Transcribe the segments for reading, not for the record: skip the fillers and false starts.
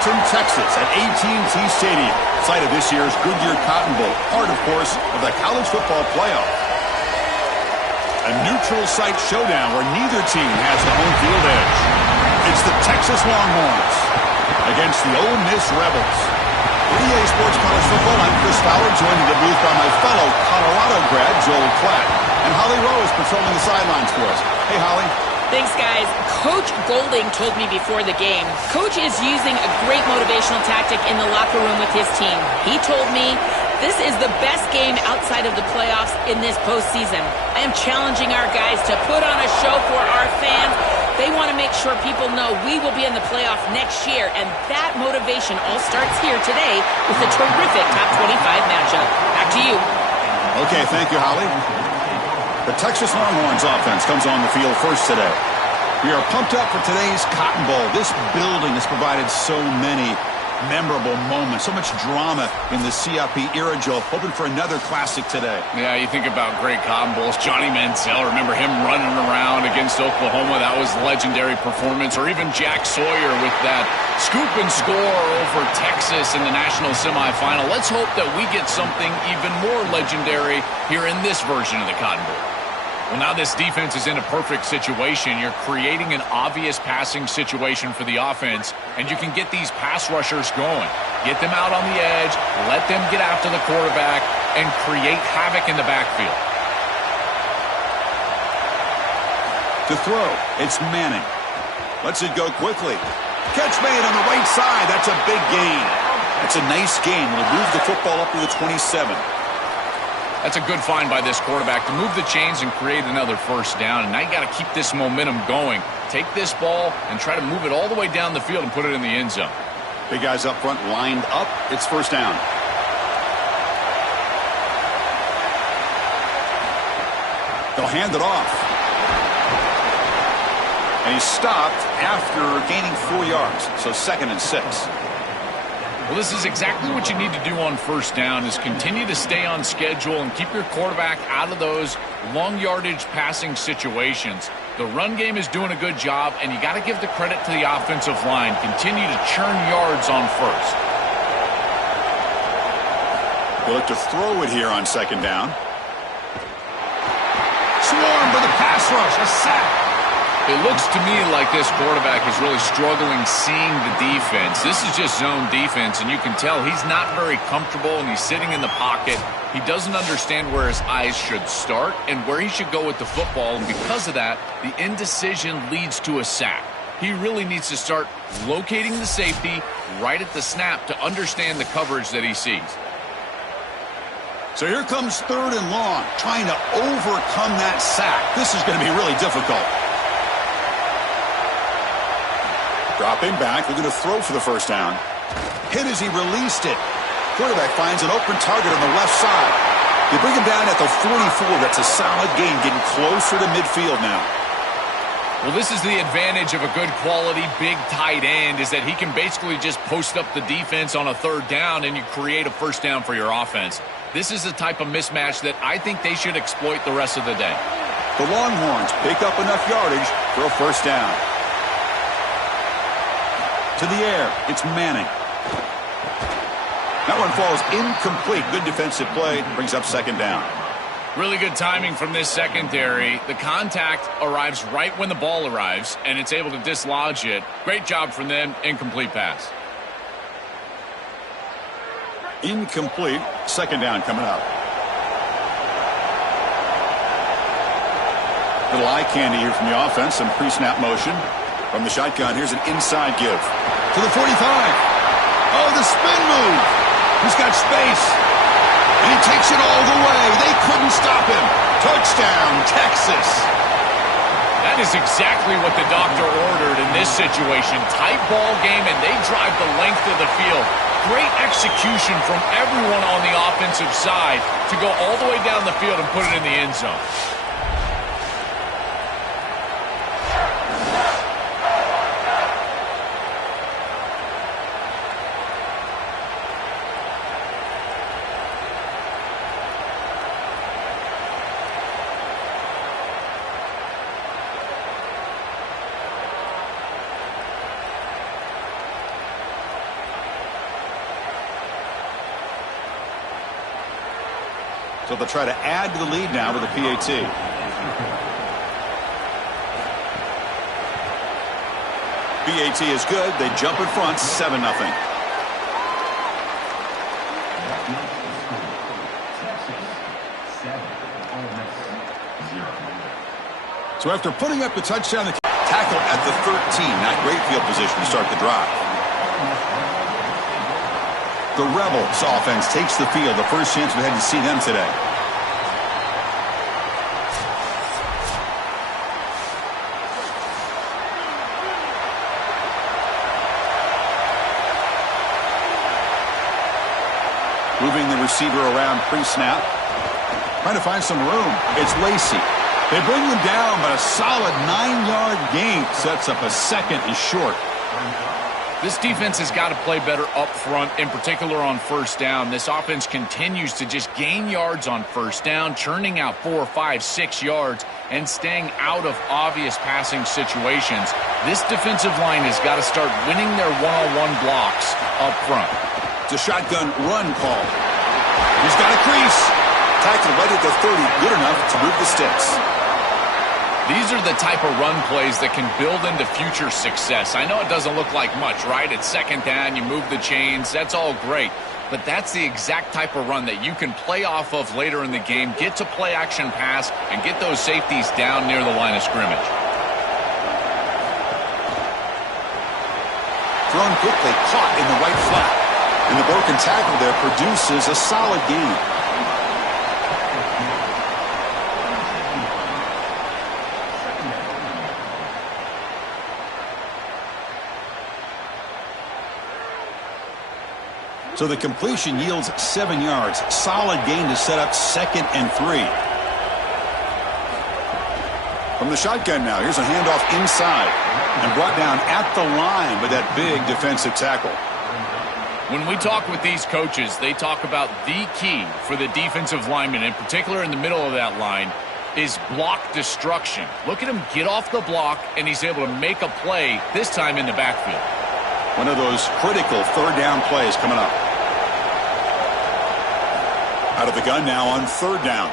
Arlington, Texas at AT&T Stadium, site of this year's Goodyear Cotton Bowl, part, of course, of the college football playoff. A neutral site showdown where neither team has the home field edge. It's the Texas Longhorns against the Ole Miss Rebels. For EA Sports College Football, I'm Chris Fowler, joined in the booth by my fellow Colorado grad, Joel Klatt. And Holly Rowe is patrolling the sidelines for us. Hey, Holly. Thanks, guys. Coach Golding told me before the game, Coach is using a great motivational tactic in the locker room with his team. He told me this is the best game outside of the playoffs in this postseason. I am challenging our guys to put on a show for our fans. They want to make sure people know we will be in the playoff next year, and that motivation all starts here today with a terrific top 25 matchup. Back to you. Okay, thank you, Holly. The Texas Longhorns offense comes on the field first today. We are pumped up for today's Cotton Bowl. This building has provided so many memorable moments, so much drama in the CIP era, Joe. Hoping for another classic today. Yeah, you think about great Cotton Bowls. Johnny Manziel, remember him running around against Oklahoma? That was a legendary performance. Or even Jack Sawyer with that scoop and score over Texas in the national semifinal. Let's hope that we get something even more legendary here in this version of the Cotton Bowl. Well, now this defense is in a perfect situation. You're creating an obvious passing situation for the offense, and you can get these pass rushers going. Get them out on the edge, let them get after the quarterback, and create havoc in the backfield. To throw, it's Manning. Lets it go quickly. Catch made on the right side. That's a big gain. That's a nice gain. Will move the football up to the 27. That's a good find by this quarterback to move the chains and create another first down. And now you got to keep this momentum going. Take this ball and try to move it all the way down the field and put it in the end zone. Big guys up front lined up. It's first down. They'll hand it off. And he's stopped after gaining 4 yards. So 2nd and 6. Well, this is exactly what you need to do on first down is continue to stay on schedule and keep your quarterback out of those long yardage passing situations. The run game is doing a good job, and you got to give the credit to the offensive line. Continue to churn yards on first. They'll look to throw it here on 2nd down. Swarm for the pass rush, a sack. It looks to me like this quarterback is really struggling seeing the defense. This is just zone defense, and you can tell he's not very comfortable, and he's sitting in the pocket. He doesn't understand where his eyes should start and where he should go with the football, and because of that, the indecision leads to a sack. He really needs to start locating the safety right at the snap to understand the coverage that he sees. So here comes 3rd and long, trying to overcome that sack. This is going to be really difficult. Dropping back, looking to throw for the first down. Hit as he released it. Quarterback finds an open target on the left side. You bring him down at the 44. That's a solid gain, getting closer to midfield now. Well, this is the advantage of a good quality big tight end is that he can basically just post up the defense on a 3rd down and you create a first down for your offense. This is the type of mismatch that I think they should exploit the rest of the day. The Longhorns pick up enough yardage for a first down. To the air, it's Manning. That one falls incomplete. Good defensive play, brings up 2nd down. Really good timing from this secondary. The contact arrives right when the ball arrives, and it's able to dislodge it. Great job from them. Incomplete pass. Incomplete. 2nd down coming up. Little eye candy here from the offense. Some pre-snap motion. From the shotgun, here's an inside give. To the 45. Oh, the spin move. He's got space. And he takes it all the way. They couldn't stop him. Touchdown, Texas. That is exactly what the doctor ordered in this situation. Tight ball game, and they drive the length of the field. Great execution from everyone on the offensive side to go all the way down the field and put it in the end zone. So they'll try to add to the lead now with a PAT. PAT is good. They jump in front, 7-0. So after putting up the touchdown, the tackle at the 13. Not great field position to start the drive. The Rebels offense takes the field. The first chance we had to see them today. Moving the receiver around pre-snap. Trying to find some room. It's Lacey. They bring him down, but a solid 9-yard gain sets up a second and short. This defense has got to play better up front, in particular on first down. This offense continues to just gain yards on first down, churning out 4, 5, 6 yards, and staying out of obvious passing situations. This defensive line has got to start winning their one-on-one blocks up front. It's a shotgun run call. He's got a crease. Tackle right at the 30, good enough to move the sticks. These are the type of run plays that can build into future success. I know it doesn't look like much, right? It's second down, you move the chains, that's all great. But that's the exact type of run that you can play off of later in the game, get to play action pass, and get those safeties down near the line of scrimmage. Thrown quickly, caught in the right flat. And the broken tackle there produces a solid gain. So the completion yields 7 yards. Solid gain to set up 2nd and 3. From the shotgun now, here's a handoff inside. And brought down at the line with that big defensive tackle. When we talk with these coaches, they talk about the key for the defensive lineman, in particular in the middle of that line, is block destruction. Look at him get off the block, and he's able to make a play, this time in the backfield. One of those critical third down plays coming up. Out of the gun now on 3rd down.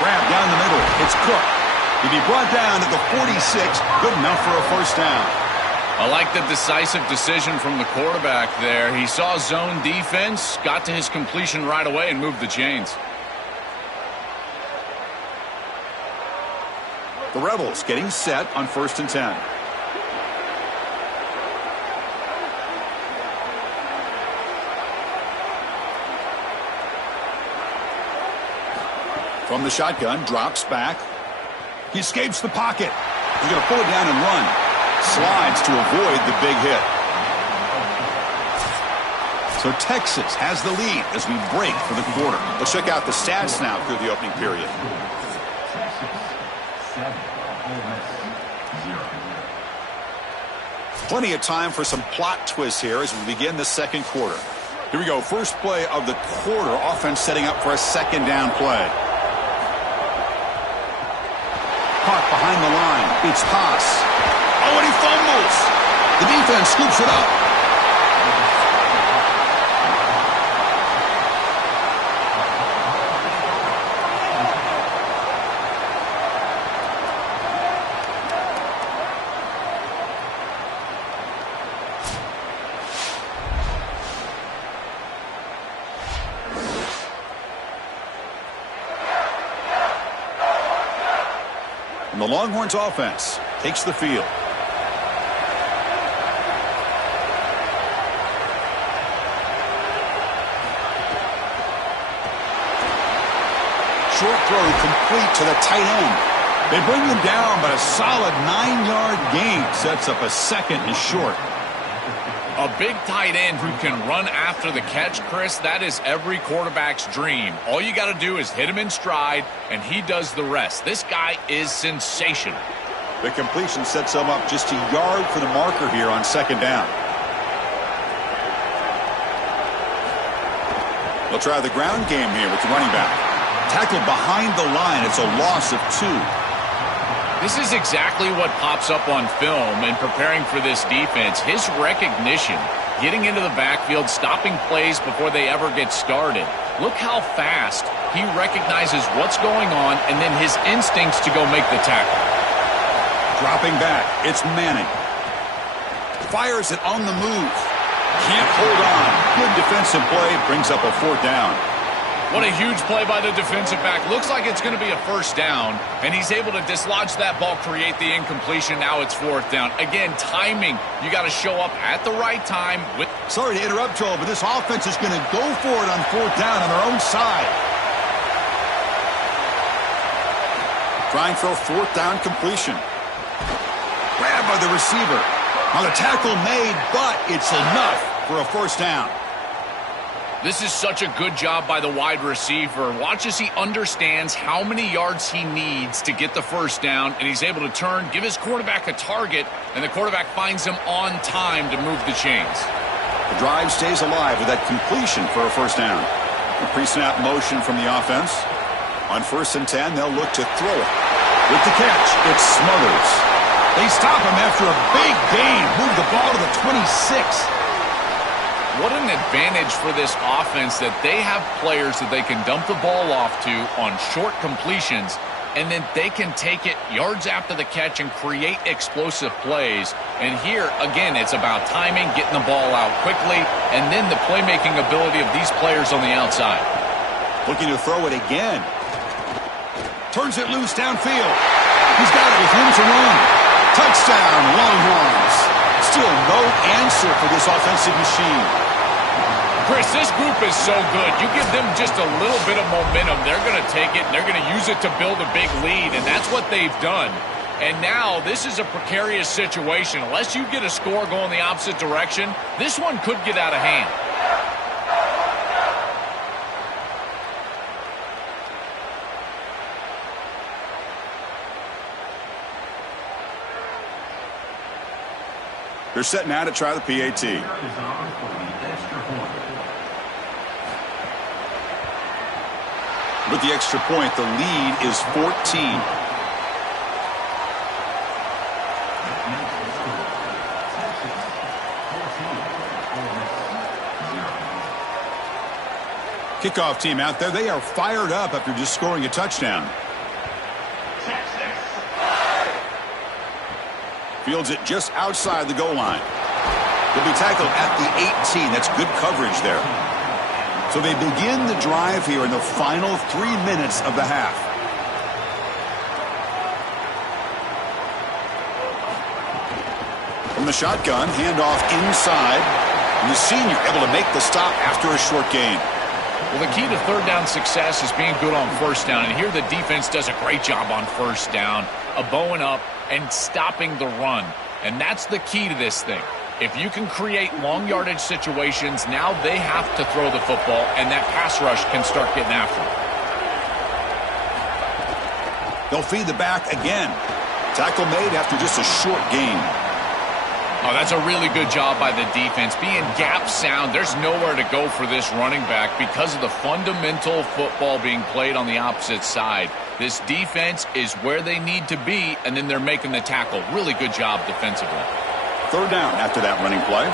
Grab down the middle. It's Cook. He'll be brought down at the 46. Good enough for a first down. I like the decisive decision from the quarterback there. He saw zone defense, got to his completion right away, and moved the chains. The Rebels getting set on 1st and 10. From the shotgun, drops back. He escapes the pocket. He's going to pull it down and run. Slides to avoid the big hit. So Texas has the lead as we break for the quarter. Let's check out the stats now through the opening period. Plenty of time for some plot twists here as we begin the second quarter. Here we go. First play of the quarter. Offense setting up for a 2nd down play. Caught behind the line. It's Haas. Oh, and he fumbles. The defense scoops it up. And the Longhorns offense takes the field. Short throw complete to the tight end. They bring him down, but a solid 9-yard gain sets up a 2nd and short. A big tight end who can run after the catch, Chris, that is every quarterback's dream. All you got to do is hit him in stride, and he does the rest. This guy is sensational. The completion sets him up just a yard for the marker here on 2nd down. They'll try the ground game here with the running back. Tackled behind the line. It's a loss of 2. This is exactly what pops up on film in preparing for this defense. His recognition, getting into the backfield, stopping plays before they ever get started. Look how fast he recognizes what's going on and then his instincts to go make the tackle. Dropping back, it's Manning. Fires it on the move. Can't hold on. Good defensive play, brings up a 4th down. What a huge play by the defensive back. Looks like it's going to be a 1st down, and he's able to dislodge that ball, create the incompletion. Now it's 4th down. Again, timing. You got to show up at the right time. Sorry to interrupt, Joel, but this offense is going to go for it on 4th down on their own side. Trying for a 4th down completion. Grabbed by the receiver. Now the tackle made, but it's enough for a 1st down. This is such a good job by the wide receiver. Watch as he understands how many yards he needs to get the 1st down, and he's able to turn, give his quarterback a target, and the quarterback finds him on time to move the chains. The drive stays alive with that completion for a 1st down. A pre-snap motion from the offense. On 1st and 10, they'll look to throw it. With the catch, it's Smothers. They stop him after a big gain. Move the ball to the 26. What an advantage for this offense that they have players that they can dump the ball off to on short completions, and then they can take it yards after the catch and create explosive plays. And here, again, it's about timing, getting the ball out quickly, and then the playmaking ability of these players on the outside. Looking to throw it again. Turns it loose downfield. He's got it with room to run. Touchdown, Longhorns. Still no answer for this offensive machine. Chris, this group is so good. You give them just a little bit of momentum, they're going to take it, and they're going to use it to build a big lead, and that's what they've done. And now this is a precarious situation. Unless you get a score going the opposite direction, this one could get out of hand. They're setting out to try the PAT. With the extra point, the lead is 14. Kickoff team out there. They are fired up after just scoring a touchdown. Fields it just outside the goal line. He'll be tackled at the 18. That's good coverage there. So they begin the drive here in the final 3 minutes of the half. From the shotgun, handoff inside. And the senior able to make the stop after a short gain. Well, the key to 3rd down success is being good on 1st down. And here the defense does a great job on 1st down, bowing up and stopping the run. And that's the key to this thing. If you can create long yardage situations, now they have to throw the football, and that pass rush can start getting after them. They'll feed the back again. Tackle made after just a short gain. Oh, that's a really good job by the defense. Being gap sound, there's nowhere to go for this running back because of the fundamental football being played on the opposite side. This defense is where they need to be, and then they're making the tackle. Really good job defensively. 3rd down after that running play.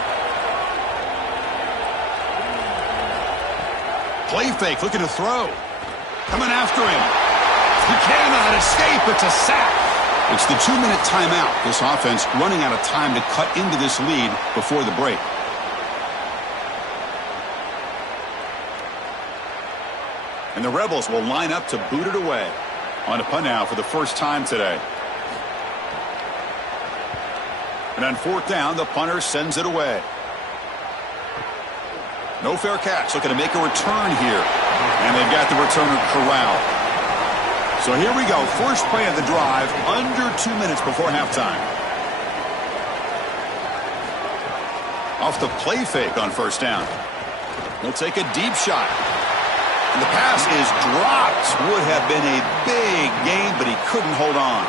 Play fake, looking to throw. Coming after him. He cannot escape. It's a sack. It's the 2-minute timeout. This offense running out of time to cut into this lead before the break. And the Rebels will line up to boot it away. On a punt now for the first time today. And on 4th down, the punter sends it away. No fair catch. Looking to make a return here. And they've got the returner corralled. So here we go. First play of the drive, under 2 minutes before halftime. Off the play fake on 1st down. He'll take a deep shot. And the pass is dropped. Would have been a big gain, but he couldn't hold on.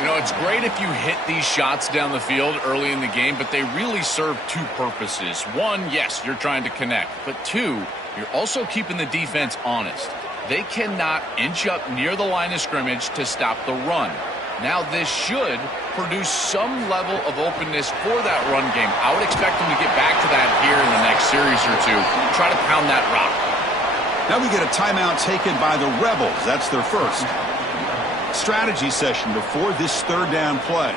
You know, it's great if you hit these shots down the field early in the game, but they really serve 2 purposes. 1, yes, you're trying to connect. But 2, you're also keeping the defense honest. They cannot inch up near the line of scrimmage to stop the run. Now, this should produce some level of openness for that run game. I would expect them to get back to that here in the next series or 2. Try to pound that rock. Now we get a timeout taken by the Rebels. That's their first. Strategy session before this third down play.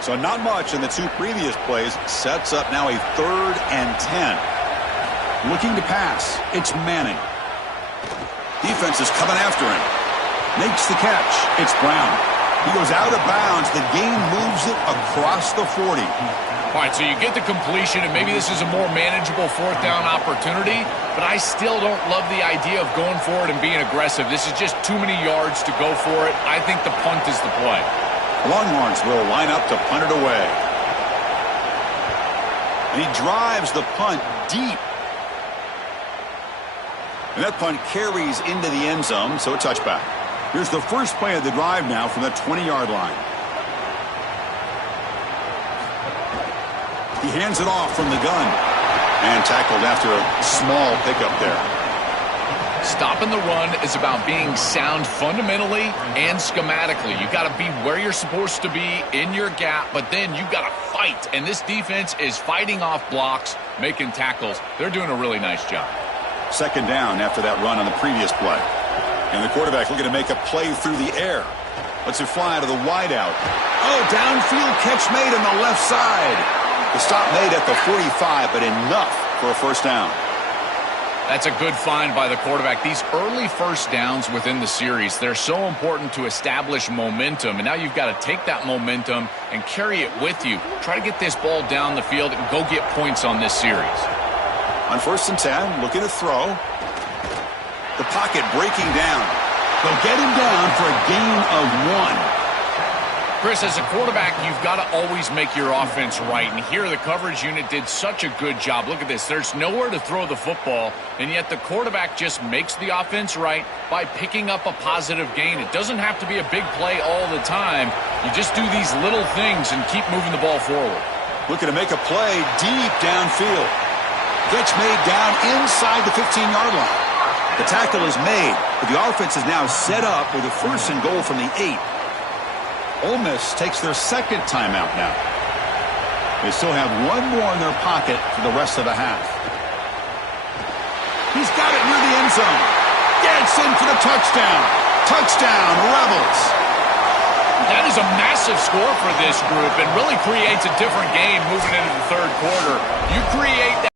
So not much in the two previous plays. Sets up now a 3rd and 10. Looking to pass. It's Manning. Defense is coming after him. Makes the catch. It's Brown. He goes out of bounds. The game moves it across the 40. All right, so you get the completion, and maybe this is a more manageable 4th down opportunity, but I still don't love the idea of going for it and being aggressive. This is just too many yards to go for it. I think the punt is the play. Longhorns will line up to punt it away. And he drives the punt deep. And that punt carries into the end zone, so a touchback. Here's the first play of the drive now from the 20-yard line. He hands it off from the gun. And tackled after a small pickup there. Stopping the run is about being sound fundamentally and schematically. You got to be where you're supposed to be in your gap, but then you got to fight. And this defense is fighting off blocks, making tackles. They're doing a really nice job. 2nd down after that run on the previous play. And the quarterback looking to make a play through the air. Lets it fly to the wideout. Oh, downfield catch made on the left side. The stop made at the 45, but enough for a first down. That's a good find by the quarterback. These early first downs within the series, they're so important to establish momentum. And now you've got to take that momentum and carry it with you. Try to get this ball down the field and go get points on this series. On 1st and 10, looking to throw. The pocket breaking down. They'll get him down for a gain of 1. Chris, as a quarterback, you've got to always make your offense right. And here the coverage unit did such a good job. Look at this. There's nowhere to throw the football, and yet the quarterback just makes the offense right by picking up a positive gain. It doesn't have to be a big play all the time. You just do these little things and keep moving the ball forward. Looking to make a play deep downfield. Catch made down inside the 15-yard line. The tackle is made, but the offense is now set up with a 1st and goal from the 8. Ole Miss takes their 2nd timeout now. They still have one more in their pocket for the rest of the half. He's got it near the end zone. Gets in for the touchdown. Touchdown, Rebels. That is a massive score for this group and really creates a different game moving into the 3rd quarter. You create that.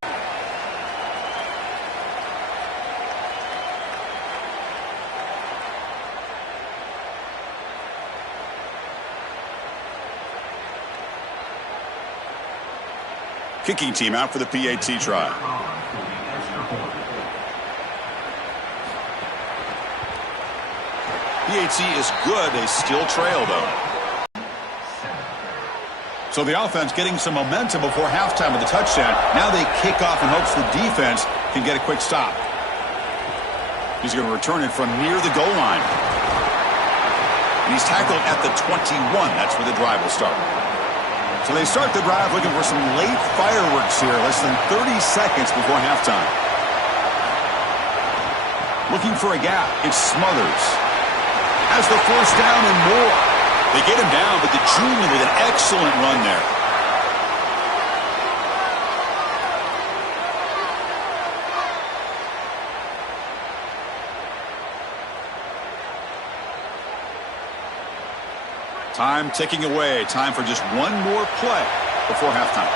Kicking team out for the PAT try. PAT is good. They still trail, though. So the offense getting some momentum before halftime with the touchdown. Now they kick off in hopes the defense can get a quick stop. He's going to return it from near the goal line. And he's tackled at the 21. That's where the drive will start. So they start the drive looking for some late fireworks here, less than 30 seconds before halftime. Looking for a gap. It's Smothers. Has the 1st down and more. They get him down, but the junior with an excellent run there. Time ticking away. Time for just one more play before halftime.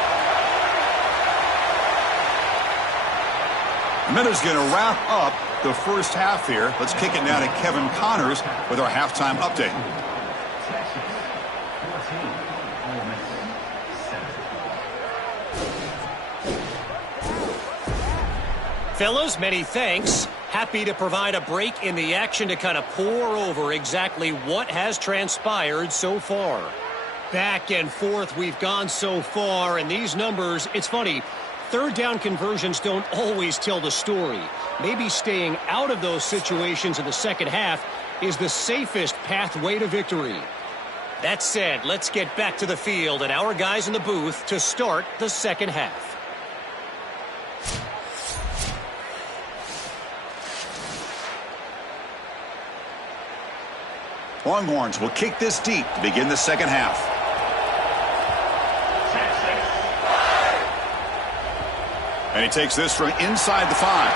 The Miners going to wrap up the first half here. Let's kick it now to Kevin Connors with our halftime update. Fellas, many thanks. Happy to provide a break in the action to kind of pour over exactly what has transpired so far. Back and forth we've gone so far, and these numbers, it's funny, 3rd down conversions don't always tell the story. Maybe staying out of those situations in the second half is the safest pathway to victory. That said, let's get back to the field and our guys in the booth to start the second half. Longhorns will kick this deep to begin the second half. And he takes this from inside the 5.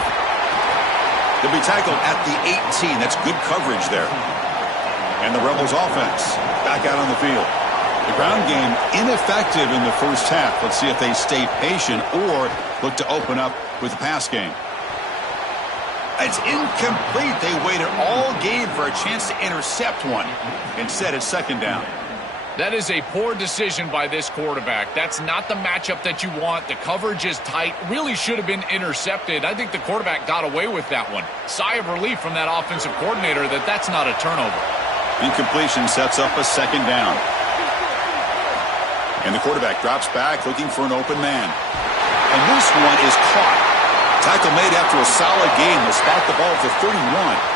They'll be tackled at the 18. That's good coverage there. And the Rebels offense back out on the field. The ground game ineffective in the first half. Let's see if they stay patient or look to open up with the pass game. It's incomplete. They waited all game for a chance to intercept one. Instead, it's second down. That is a poor decision by this quarterback. That's not the matchup that you want. The coverage is tight. Really should have been intercepted. I think the quarterback got away with that one. Sigh of relief from that offensive coordinator that that's not a turnover. Incompletion sets up a second down. And the quarterback drops back looking for an open man. And this one is caught. Tackle made after a solid game. They'll spot the ball at the 31.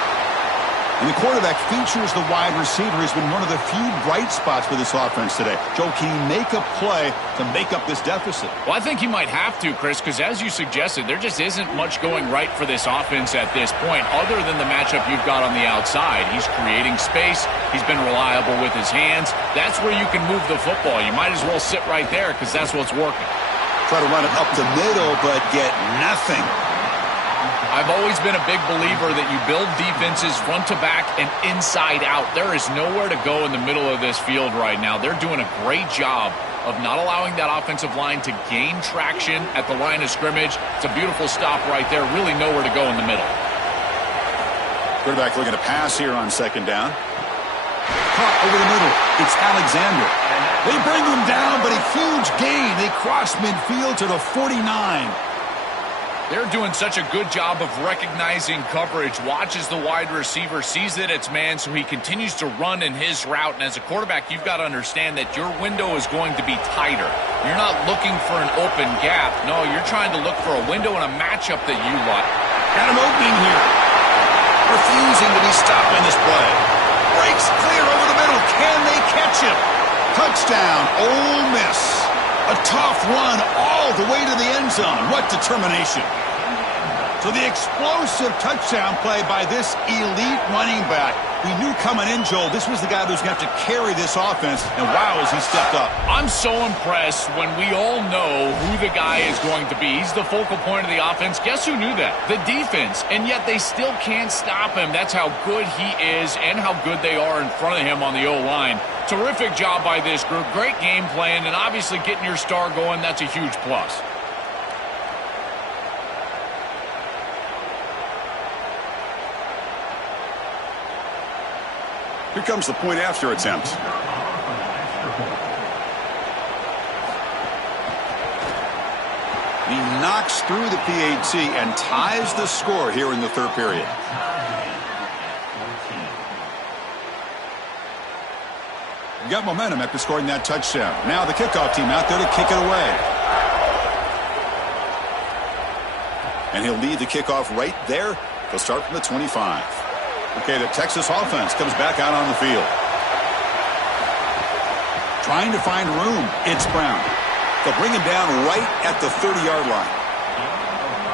And the quarterback features the wide receiver. He's been one of the few bright spots for this offense today. Joe, can he make a play to make up this deficit? Well, I think he might have to, Chris, because as you suggested, there just isn't much going right for this offense at this point other than the matchup you've got on the outside. He's creating space. He's been reliable with his hands. That's where you can move the football. You might as well sit right there because that's what's working. Try to run it up the middle, but get nothing. I've always been a big believer that you build defenses front to back and inside out. There is nowhere to go in the middle of this field right now. They're doing a great job of not allowing that offensive line to gain traction at the line of scrimmage. It's a beautiful stop right there. Really nowhere to go in the middle. Quarterback looking to pass here on second down. Caught over the middle. It's Alexander. They bring him down, but a huge gain. They cross midfield to the 49. They're doing such a good job of recognizing coverage. Watches the wide receiver, sees that it's man, so he continues to run in his route. And as a quarterback, you've got to understand that your window is going to be tighter. You're not looking for an open gap. No, you're trying to look for a window and a matchup that you like. Got an opening here. Refusing to be stopped in this play. Breaks clear over the middle. Can they catch him? Touchdown, Ole Miss. A tough run all the way to the end zone. What determination. So the explosive touchdown play by this elite running back. We knew coming in, Joel, this was the guy who's going to have to carry this offense. And wow, has he stepped up. I'm so impressed when we all know who the guy is going to be. He's the focal point of the offense. Guess who knew that? The defense. And yet they still can't stop him. That's how good he is and how good they are in front of him on the O-line. Terrific job by this group. Great game plan, and obviously getting your star going, that's a huge plus. Here comes the point after attempt. He knocks through the PAT and ties the score here in the third period. You got momentum after scoring that touchdown. Now the kickoff team out there to kick it away. And he'll lead the kickoff right there. He'll start from the 25. Okay, the Texas offense comes back out on the field. Trying to find room. It's Brown. They'll bring him down right at the 30-yard line.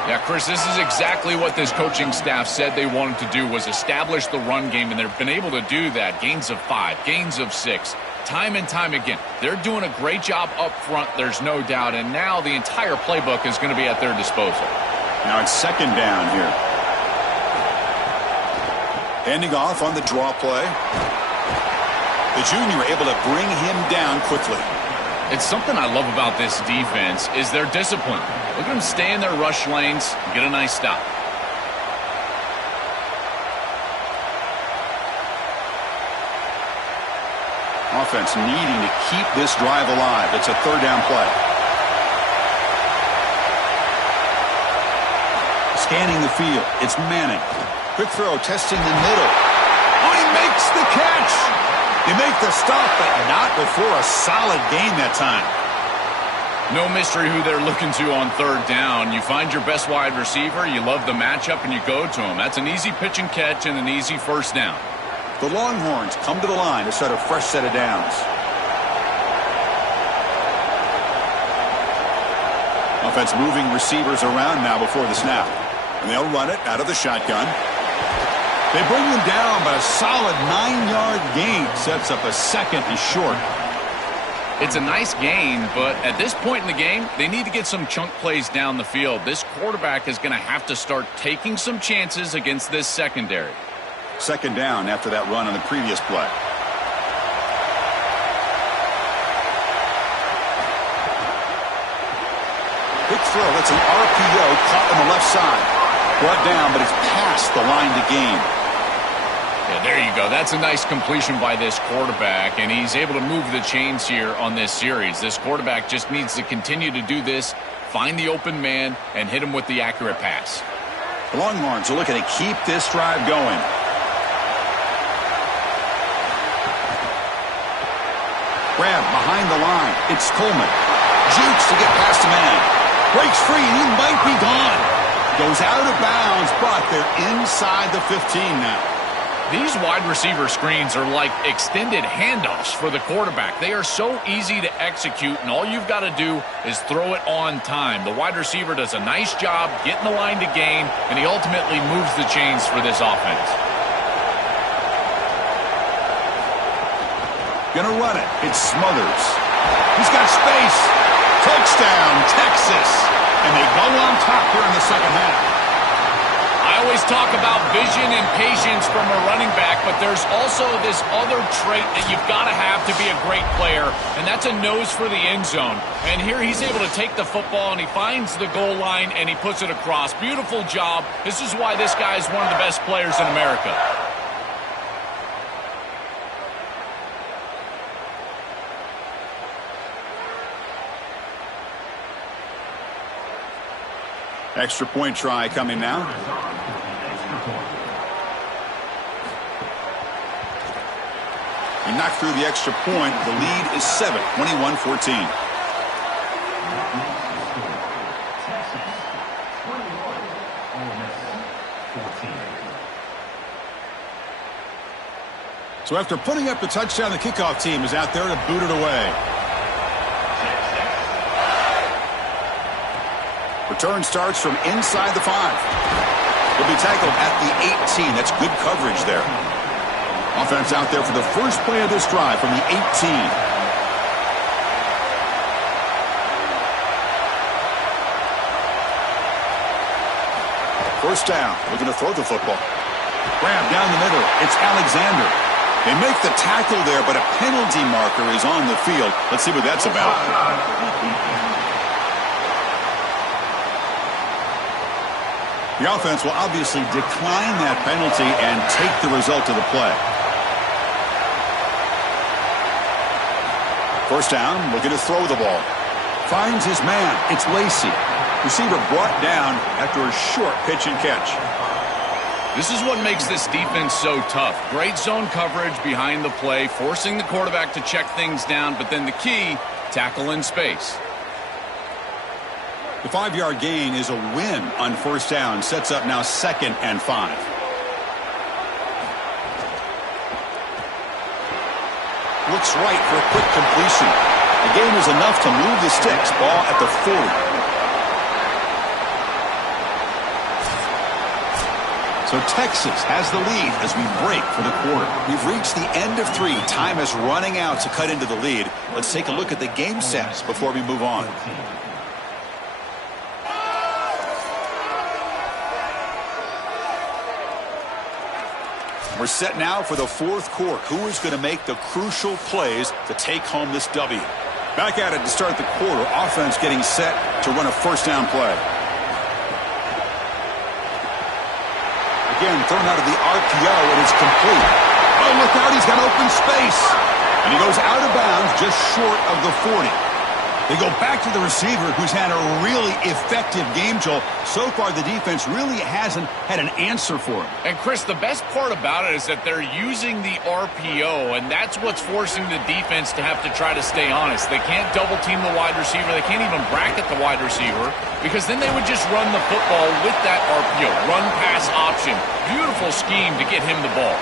Yeah, Chris, this is exactly what this coaching staff said they wanted to do, was establish the run game, and they've been able to do that. Gains of 5, gains of 6, time and time again. They're doing a great job up front, there's no doubt, and now the entire playbook is going to be at their disposal. Now it's second down here. Handing off on the draw play. The junior able to bring him down quickly. It's something I love about this defense is their discipline. Look at them stay in their rush lanes and get a nice stop. Offense needing to keep this drive alive. It's a third down play. Scanning the field. It's Manning. Quick throw, testing the middle. Oh, he makes the catch. They make the stop, but not before a solid gain that time. No mystery who they're looking to on third down. You find your best wide receiver, you love the matchup, and you go to him. That's an easy pitch and catch and an easy first down. The Longhorns come to the line to start a fresh set of downs. Offense moving receivers around now before the snap. And they'll run it out of the shotgun. They bring them down, but a solid 9-yard gain sets up a second and short. It's a nice gain, but at this point in the game, they need to get some chunk plays down the field. This quarterback is going to have to start taking some chances against this secondary. Second down after that run on the previous play. Quick throw. That's an RPO caught on the left side. Brought down, but it's past the line to gain. Yeah, there you go. That's a nice completion by this quarterback, and he's able to move the chains here on this series. This quarterback just needs to continue to do this, find the open man, and hit him with the accurate pass. The Longhorns are looking to keep this drive going. Grab behind the line. It's Coleman. Jukes to get past the man. Breaks free, and he might be gone. Goes out of bounds, but they're inside the 15 now. These wide receiver screens are like extended handoffs for the quarterback. They are so easy to execute, and all you've got to do is throw it on time. The wide receiver does a nice job getting the line to gain, and he ultimately moves the chains for this offense. Gonna run it. It's Smothers. He's got space. Touchdown, Texas. And they go on top here in the second half. I always talk about vision and patience from a running back, but there's also this other trait that you've got to have to be a great player, and that's a nose for the end zone. And here he's able to take the football, and he finds the goal line, and he puts it across. Beautiful job. This is why this guy is one of the best players in America. Extra point try coming now. He knocked through the extra point. The lead is 7, 21-14. So after putting up the touchdown, the kickoff team is out there to boot it away. Return starts from inside the 5. He'll be tackled at the 18. That's good coverage there. Offense out there for the first play of this drive from the 18. First down, looking to throw the football. Grab down the middle. It's Alexander. They make the tackle there, but a penalty marker is on the field. Let's see what that's about. The offense will obviously decline that penalty and take the result of the play. First down, looking to throw the ball. Finds his man. It's Lacey. Receiver brought down after a short pitch and catch. This is what makes this defense so tough. Great zone coverage behind the play, forcing the quarterback to check things down, but then the key, tackle in space. The 5-yard gain is a win on first down. Sets up now 2nd and 5. Looks right for a quick completion. The gain was enough to move the sticks. Ball at the 40. So Texas has the lead as we break for the quarter. We've reached the end of 3. Time is running out to cut into the lead. Let's take a look at the game stats before we move on. We're set now for the 4th quarter. Who is going to make the crucial plays to take home this W? Back at it to start the quarter. Offense getting set to run a first down play. Again, thrown out of the RPO, and it's complete. Oh, look out, he's got open space. And he goes out of bounds just short of the 40. They go back to the receiver, who's had a really effective game, Joel. So far, the defense really hasn't had an answer for him. And, Chris, the best part about it is that they're using the RPO, and that's what's forcing the defense to have to try to stay honest. They can't double-team the wide receiver. They can't even bracket the wide receiver, because then they would just run the football with that RPO, run-pass option. Beautiful scheme to get him the ball.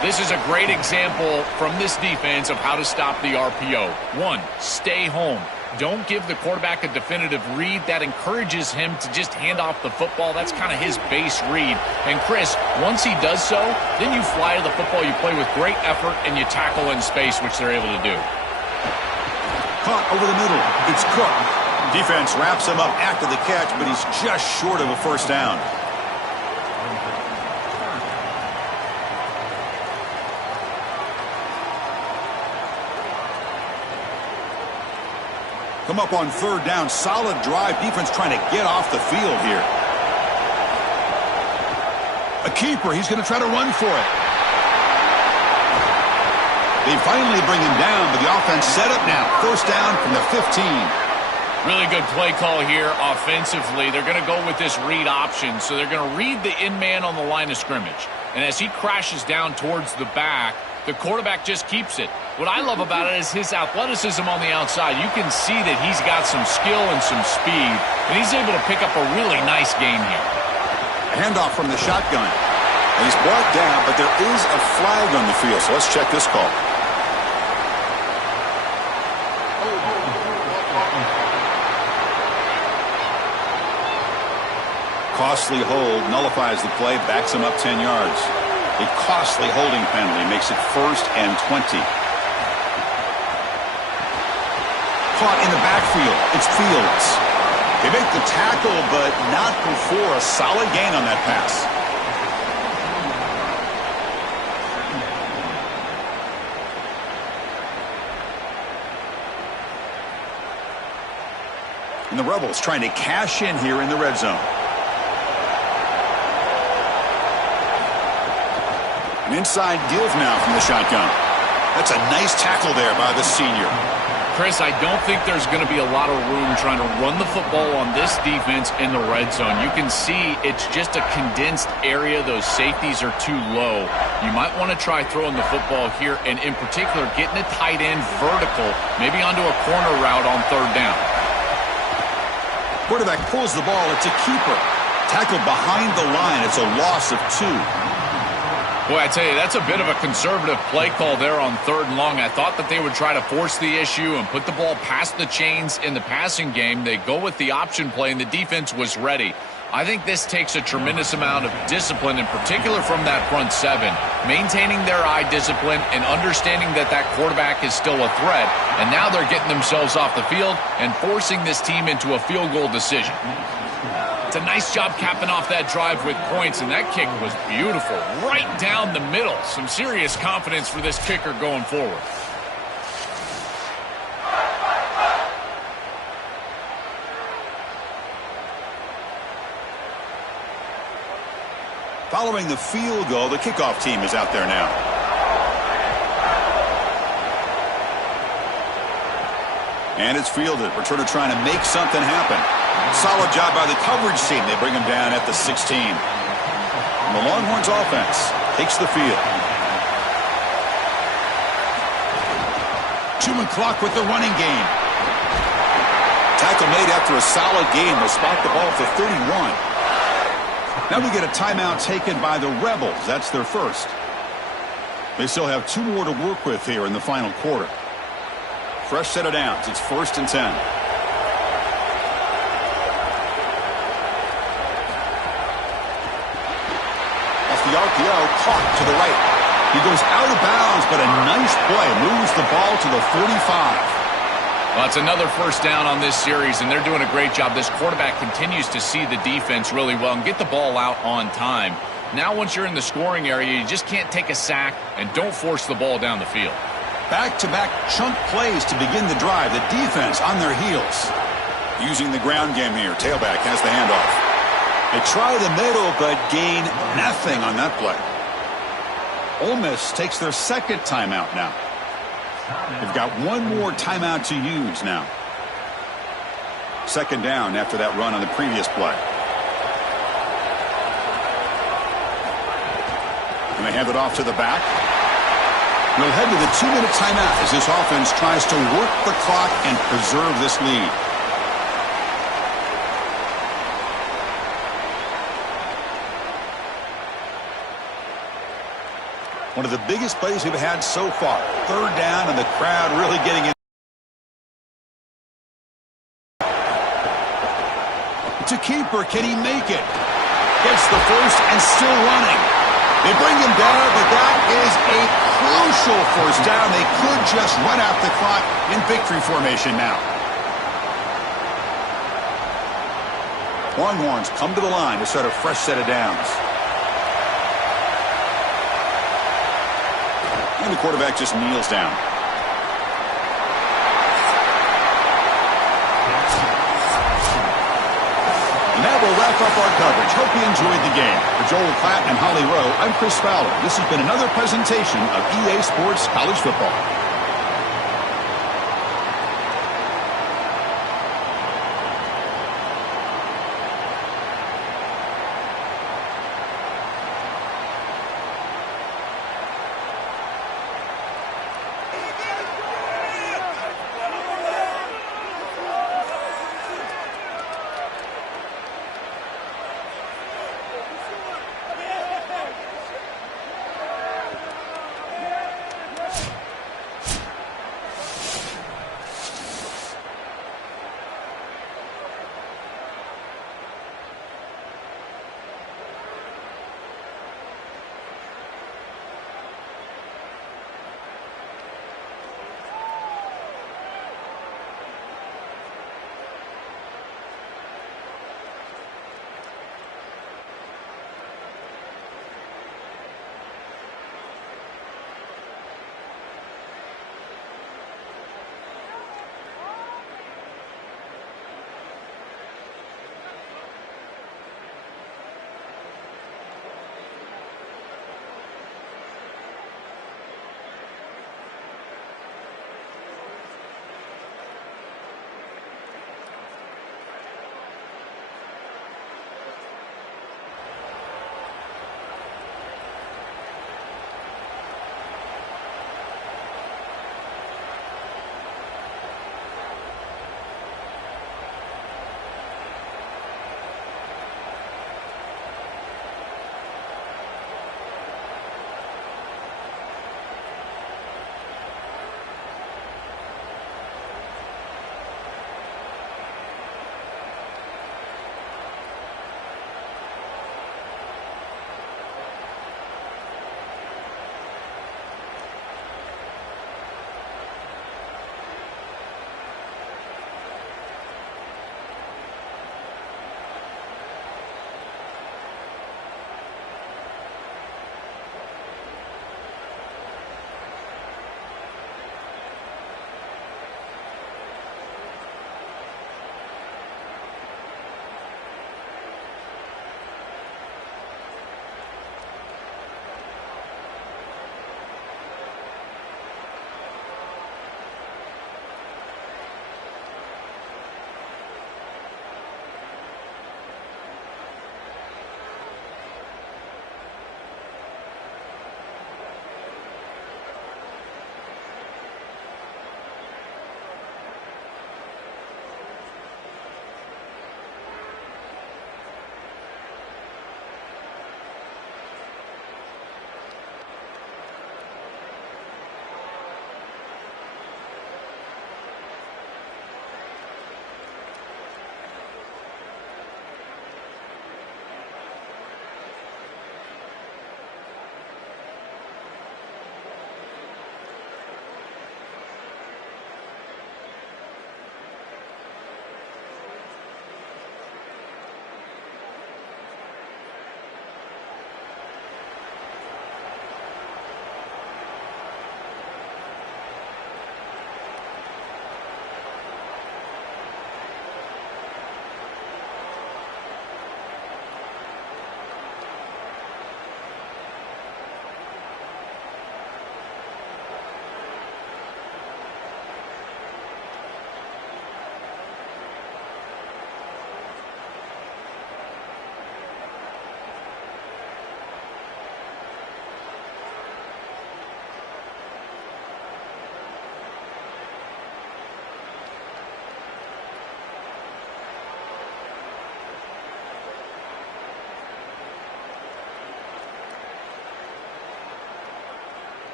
This is a great example from this defense of how to stop the RPO. 1, stay home. Don't give the quarterback a definitive read. That encourages him to just hand off the football. That's kind of his base read. And, Chris, once he does so, then you fly to the football, you play with great effort, and you tackle in space, which they're able to do. caught over the middle. It's Cook. Defense wraps him up after the catch, but he's just short of a first down. Come up on third down. Solid drive. Defense trying to get off the field here. A keeper. He's going to try to run for it. They finally bring him down, but the offense set up now. First down from the 15. Really good play call here offensively. They're going to go with this read option, so they're going to read the in-man on the line of scrimmage. And as he crashes down towards the back, the quarterback just keeps it. What I love about it is his athleticism on the outside. You can see that he's got some skill and some speed, and he's able to pick up a really nice gain here. A handoff from the shotgun. And he's brought down, but there is a flag on the field, so let's check this call. Costly hold nullifies the play, backs him up 10 yards. A costly holding penalty makes it 1st and 20. Caught in the backfield. It's Fields. They make the tackle, but not before a solid gain on that pass. And the Rebels trying to cash in here in the red zone. An inside give now from the shotgun. That's a nice tackle there by the senior. Chris, I don't think there's going to be a lot of room trying to run the football on this defense in the red zone. You can see it's just a condensed area. Those safeties are too low. You might want to try throwing the football here, and in particular, getting a tight end vertical, maybe onto a corner route on third down. Quarterback pulls the ball. It's a keeper. Tackled behind the line. It's a loss of 2. Boy, I tell you, that's a bit of a conservative play call there on third and long. I thought that they would try to force the issue and put the ball past the chains in the passing game. They go with the option play, and the defense was ready. I think this takes a tremendous amount of discipline, in particular from that front seven, maintaining their eye discipline and understanding that that quarterback is still a threat. And now they're getting themselves off the field and forcing this team into a field goal decision. It's a nice job capping off that drive with points, and that kick was beautiful. Right down the middle. Some serious confidence for this kicker going forward. Following the field goal, the kickoff team is out there now. And it's fielded. Returner trying to make something happen. Solid job by the coverage team. They bring him down at the 16. And the Longhorns offense takes the field. Truman Clock with the running game. Tackle made after a solid game. They'll spot the ball for 31. Now we get a timeout taken by the Rebels. That's their first. They still have 2 more to work with here in the final quarter. Fresh set of downs. It's 1st and 10. Off the RPO, caught to the right. He goes out of bounds, but a nice play. Moves the ball to the 45. Well, it's another first down on this series, and they're doing a great job. This quarterback continues to see the defense really well and get the ball out on time. Now, once you're in the scoring area, you just can't take a sack and don't force the ball down the field. Back-to-back chunk plays to begin the drive. The defense on their heels. Using the ground game here. Tailback has the handoff. They try the middle, but gain nothing on that play. Ole Miss takes their second timeout now. They've got 1 more timeout to use now. Second down after that run on the previous play. And they hand it off to the back. We'll head to the 2-minute timeout as this offense tries to work the clock and preserve this lead. One of the biggest plays we've had so far. Third down and the crowd really getting in. It's a keeper. Can he make it? Gets the first and still running. They bring him down, but that is a crucial first down. They could just run out the clock in victory formation now. Longhorns come to the line to start a fresh set of downs. And the quarterback just kneels down. And that will wrap up our coverage. Hope you enjoyed the game. For Joel Klatt and Holly Rowe, I'm Chris Fowler. This has been another presentation of EA Sports College Football.